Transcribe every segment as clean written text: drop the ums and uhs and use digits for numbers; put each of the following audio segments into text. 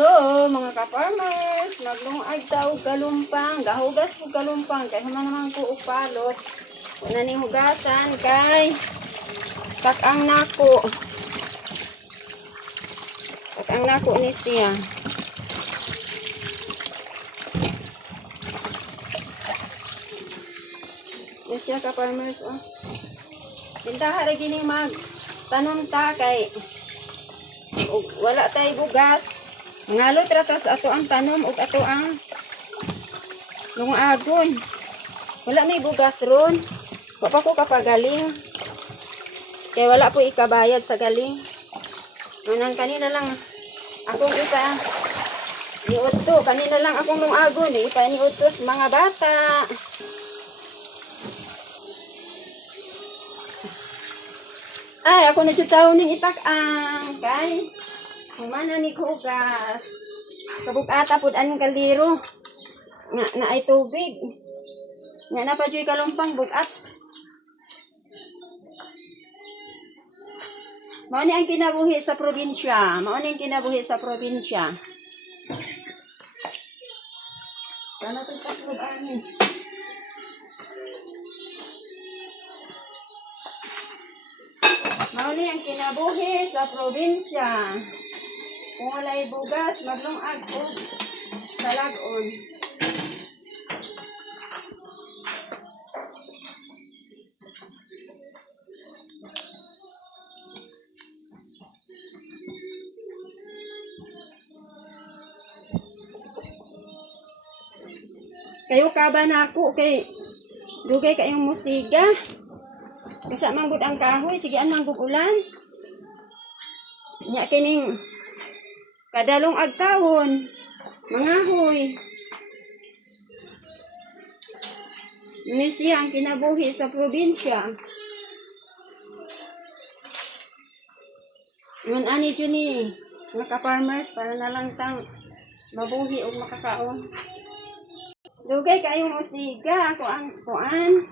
Hello mga ka-farmers, maglungag taog kalumpang, gahugas ko kalumpang, kay human naman ko upalot. Una ning hugasan kay takang nako. Takang nako ni siya. Ni siya ka-farmers oh. Bintaha ra gining mag tanom ta kay wala tay bugas. Ngalot ra tas ato ang tanom ug ato ang lungagon. Wala may bugas ron. Wa pa ko kapagaling. Kay wala po ikabayad sa galing. Nang kanina lang akong ipa niuto. Kanina lang akong lungagon. Ipa niutos mga bata. Ay, ako na taon ning itak-ang. Kay humana ni hugas. Kabukata pud an kaldero. Nga na ay tubig. Nga na pa joy kalumpang bugat. Mao ni ang kinabuhi sa probinsya. Mao ni ang kinabuhi sa probinsya. Sana to tatlog ani. Mao ni ang kinabuhi sa probinsya. Kung walay bugas, maglungag o talagon. Kayo kaba na ako kay dugay kayong musiga. Kasi manggod ang kahoy, sige an manggod ulan. Nya kining kadalong agtawon, mga hoy. Ini siya ang kinabuhi sa probinsya. Ngun ani dyan ni, mga ka-farmers, para na lang tang mabuhi o makakaon. Dugay kayong musiga, ako ang kuan.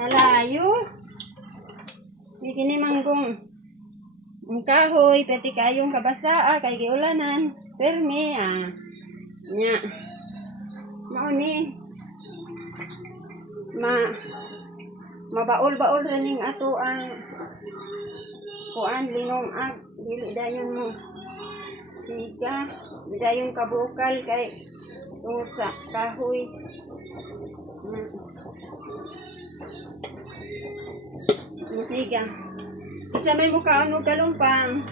Nalayo. Bigini manggong ang kahoy, pati kayong kabasa, kay giulanan, permi, nya, mao ni, mabaol-baol raning ato ang kuan, linong ag, dili dayon mo, siga, dili dayon kabukal, kay tungod sa kahoy, musiga. Isa may mukhaan mo kalumpang.